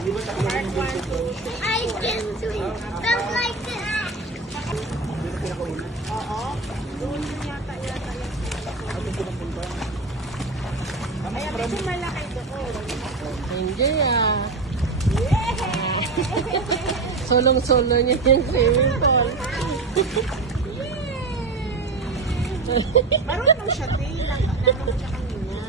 Part 1, 2, 3. I can swim. Don't like that. Oo. Doon yun yata yan. Ay, medyo malaki doon. Hindi ah. Solong-solo niya yung swimming pool. Marunong siya, te. Nanonood siya kanina.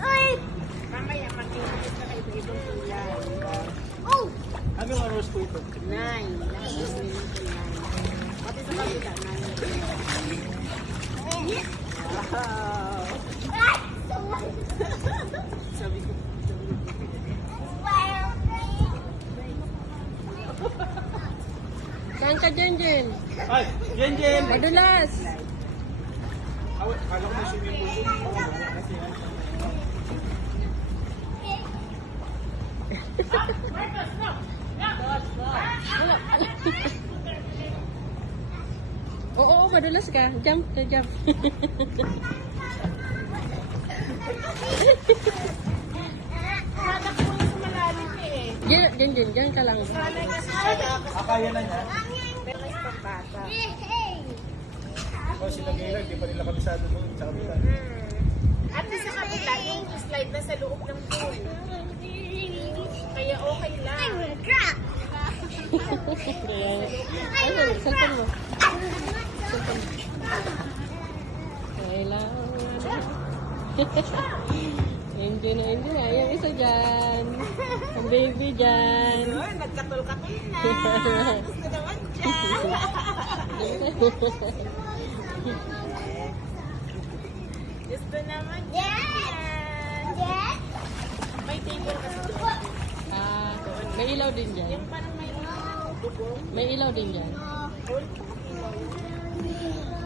Oy! Mamaya, mag-iinit ka kayo ibang kulay. Oh! Hanggang oras po ito. 9. Pati sa kabila, 9. Wow. Sabi ko. Saan ka, Jenjen? Ay, Jen Jen! Madulas. Kala ko may swimming pool doon. Kasi yan. Oo, madulas ka. Jump, jump. Hanak mo yung malalim eh. Diyan ka lang. Sanay na siya. Kaya na niya. Pero mas pambata. O sila ngayon, di pa nila kabisado doon sa kabila. At sa kabila, yung slide na sa loob ng pool. Kaya okay lang. Ano, cellphone mo. Cellphone mo. Kailangan. Enjoy na. Yung isa dyan. Ang baby dyan. Ay, nagkatol-katol na. Gusto naman dyan. Gusto naman dyan. May table kasi doon. Ah, may ilaw din dyan. Yung parang may bubong. May ilaw din dyan. Gold ilaw.